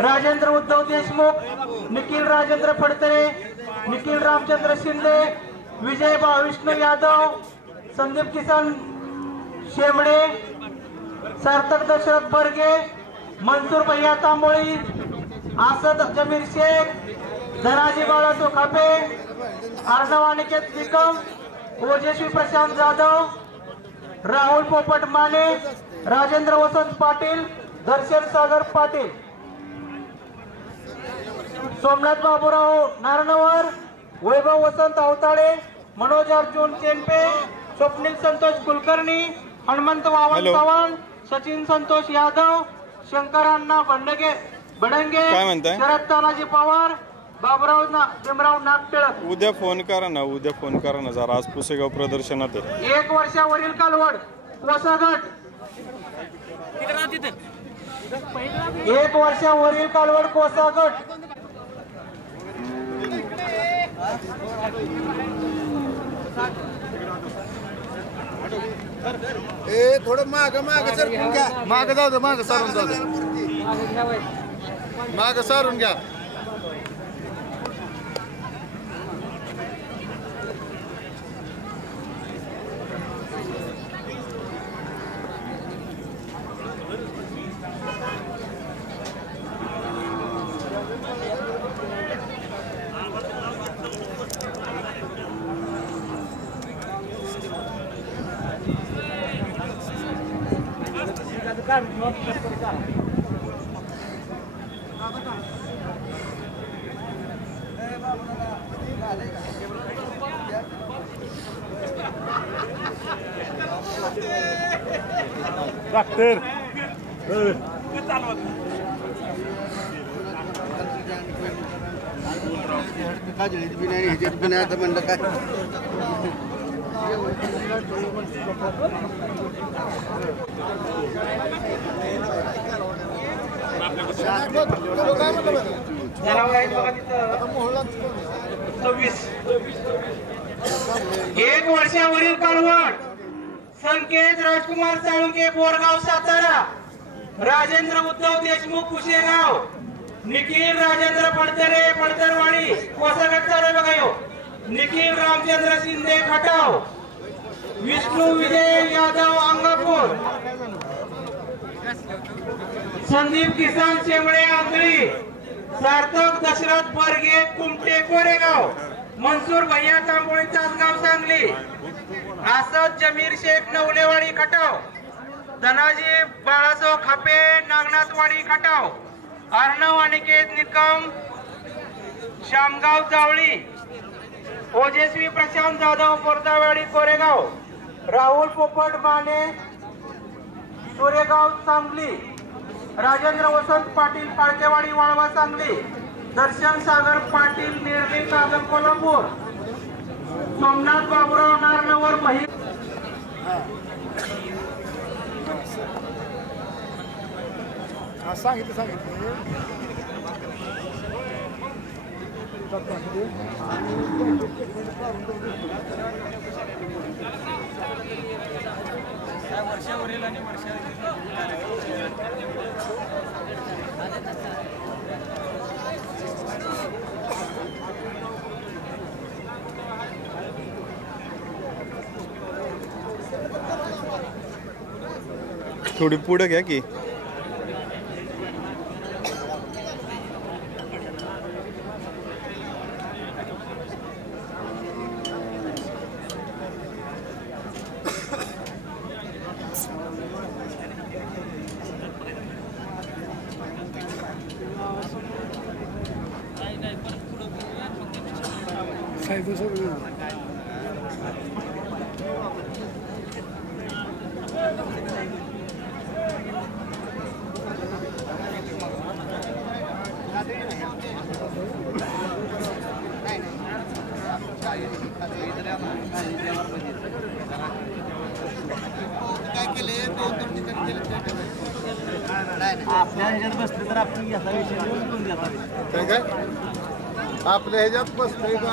राजेंद्र उद्धव देशमुख, निखिल राजेंद्र फडतरे, निखिल रामचंद्र शिंदे, विजय विष्णू यादव, संदीप किसन शेमडे, सार्थक दशरथ बर्गे, मंसूर भैया तांबोळी, आसद जमीर शेख, धनाजी बाळासो खापे, अर्णव अनिकेत निकम, ओजस्वी प्रशांत जाधव, राहुल पोपट माने, राजेंद्र वसंत पाटील, दर्शन सागर पाटील, सोमनाथ बाबूराव नारनवर, वैभव वसंत अवताळे, मनोज अर्जुन चेनपे, स्वप्नील संतोष कुलकर्णी, हनुमंत वावन चव्हाण, सचिन संतोष यादव, शंकर अण्णा बडंगे, शरद तानाजी पवार, बाबूराव भीमराव नागटिळक। उद्या फोन करा ना जरा, आज पुसेगाव प्रदर्शनात आहे। 1 वर्षावरील कालवड कोसागट, 1 वर्षावरील कालवड कोसागट, थोडं माग सरकून घ्या, माग जाऊ दे, माग सारून जाऊ दे, माग सारून घ्या। डॉक्टर म्हणलं काय एक वर्षावरील कालवड संकेत राजकुमार साळुंके बोरगाव सातारा, राजेंद्र उद्धव देशमुख कुशेगाव, निखिल राजेंद्र फडतरे पडतरवाडी कोसागट चालू बघा यो, निखिल रामचंद्र शिंदे खटाव, विष्णू विजय यादव अंगापूर, संदीप किसन शेमळे आंधळी, सार्थक दशरथ बर्गे कुमटे कोरेगाव, मंसूर भैया तांबोळी तासगाव सांगली, आसद जमीर शेख नवलेवाडी खटाव, धनाजी बाळासो खापे नागनाथवाडी खटाव, अर्णव अनिकेत निकम शामगाव जावळी, ओजस्वी प्रशांत जाधव बोरदावाडी कोरेगाव, राहुल पोपट माने सोरेगाव सांगली, राजेंद्र वसंत पाटील पाळकेवाडी वाळवा सांगली, दर्शन सागर पाटील निर्ली कागल कोल्हापूर, सोमनाथ बाबूराव नारनवर महिला सांगितलं वर्षावरील आणि थोडी पुढे घ्या की आपल्या ह्याच्यात बसले तर आपण घेता विषय बोलून घेता आपल्या ह्याच्यात बसले का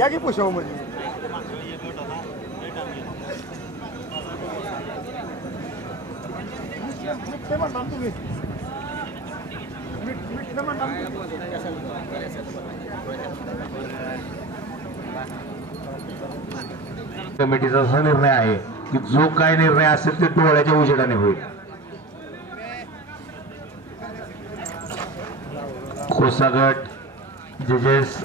या की पुष्पाव मध्ये कमिटीचा असा निर्णय आहे की जो काय निर्णय असेल ते डोळ्याच्या उजेडाने होईल. कोसागट जजेस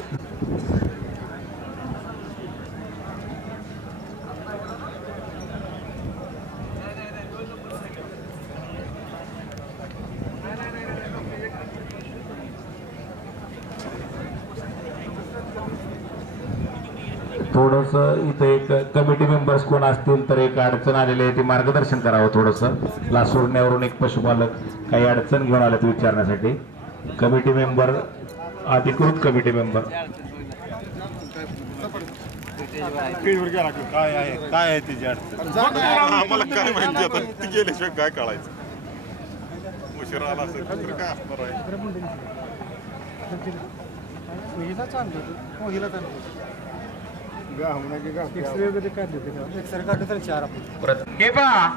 थोडंसं इथं एक कमिटी मेंबर्स कोण असतील तर एक अडचण आलेली आहे ते मार्गदर्शन करावं. थोडंसं लासुरण्यावरून एक पशुपालक काही अडचण घेऊन आलेत विचारण्यासाठी. कमिटी मेंबर अधिकृत कमिटी मेंबर काय आहे तिची अडचण आम्हाला काय माहिती आता ती गेल्याशिवाय काय कळायचं. उशिरा आला असेल तर काय असणार आहे. हे पहा,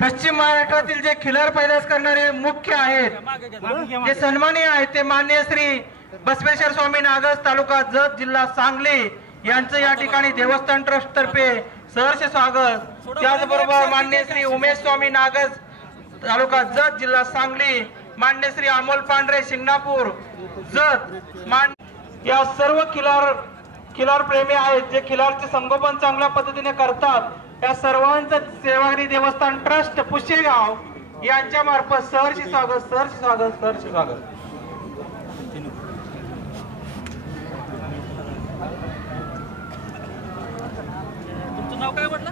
पश्चिम महाराष्ट्रातील जे खिलार पैदास करणारे मुख्य आहेत, जे सन्माननीय आहेत, ते माननीय श्री बसवेश्वर स्वामी नागस, तालुका जत, जिल्हा सांगली यांचं या ठिकाणी देवस्थान ट्रस्ट तर्फे सहर्ष स्वागत. त्याचबरोबर माननीय श्री उमेश स्वामी नागस, तालुका जत, जिल्हा सांगली, माननीय श्री अमोल पांढरे, शिंगणापूर जत, या सर्व खिलार प्रेमी आहेत, जे खिलारचे संगोपन चांगल्या पद्धतीने करतात. या सर्वांचं सेवागिरी देवस्थान ट्रस्ट पुशेगाव यांच्या मार्फत सहर्ष स्वागत, सहर्ष स्वागत, सहर्ष स्वागत. तुमचं नाव काय म्हटलं?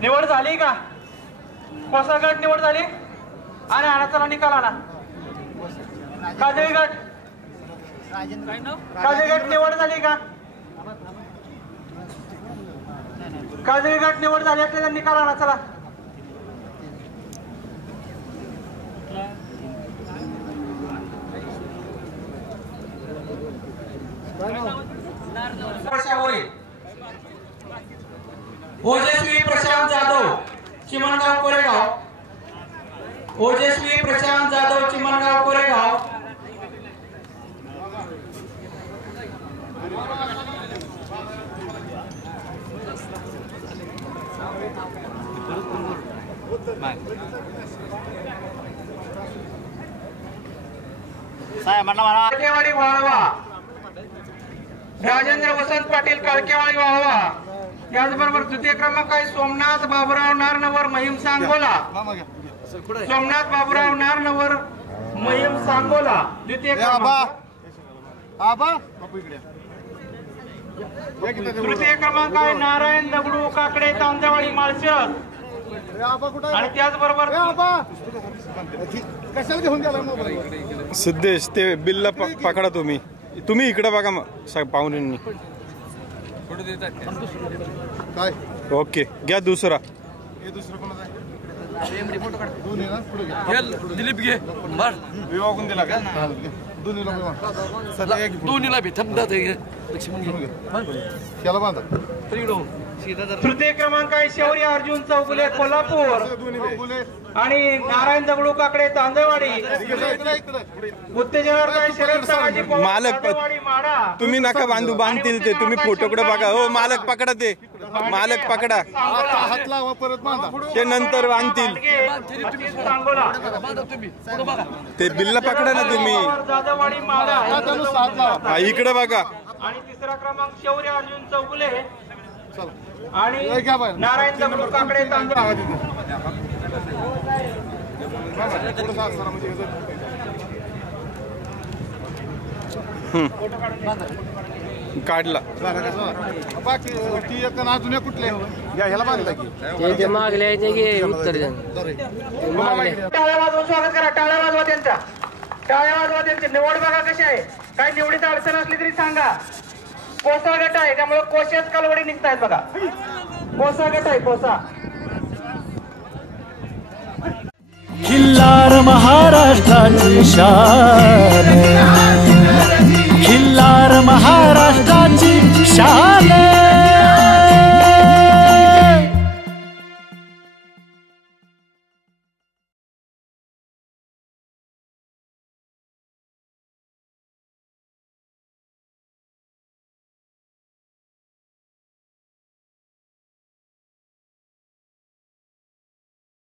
निवड झाली का? कोसागट निवड झाली आणि आणाचा निकाल आला. काजळी गट निवड झाली का? काजळी गट निवड झाली असल्याचा निकाल आला. चला ओजस्वी प्रशांत जाधव, चिमणगाव कोरेगाव. ओजस्वी प्रशांत जाधव, चिमणगाव कोरेगाव. काळकेवाडी वाळवा, राजेंद्र वसंत पाटील, काळकेवाडी वाळवा. याचबरोबर द्वितीय क्रमांक आहे सोमनाथ बाबुराव नारनवर, महिम सांगोला. सोमनाथ बाबुराव नारनवर, महिम सांगोला द्वितीय क्रमांक. तृतीय क्रमांक आहे नारायण दगडू काकडे, तांदवाडी, माळशेज. आणि त्याचबरोबर कशाला घेऊन गेला सिद्धेश ते बिल्ला पकडा. तुम्ही इकडे बघा मग पाहुण्यांनी. काय ओके घ्या दुसरा. हे दुसरं कोणाचं आहे? दिलीप घे विवाहून दिला का? दोन्हीला भी थमदात लक्ष्मण घे त्याला बांधा. तृतीय क्रमांक आहे शौर्य अर्जुन चौगुले, कोल्हापूर. आणि नारायण दगडू काकडे, तांदळवाडी. उत्तेजनार्थ आहे शरद सामाजिक मालक तुम्ही नका बांधू, बांधतील ते. तुम्ही फोटोकडे बघा. हो मालक पकडा, ते मालक पकडा. हात लावा, परत बांधा. ते नंतर बांधतील. ते बिल्ला पकडा ना तुम्ही. जाधववाडी माडा. हात लावा. इकडे बघा. आणि तिसरा क्रमांक शौर्य अर्जुन चौगुले आणि नारायण दगडू काकडे, तांदळवाडी. काढला बाकी ती एक अजून कुठले ह्याला बांधला की मागले उत्तर टाळ्या वाजवून स्वागत करा. टाळ्या वाजवा त्यांचा. टाळ्या वाजवा त्यांची. निवड बघा कशी आहे. काही निवडीत अडचण असली तरी सांगा. कोसा गट आहे त्यामुळे कोशाच कालवडी निघतायत बघा. कोसा गट आहे कोसा. खिल्लार महाराष्ट्राची शान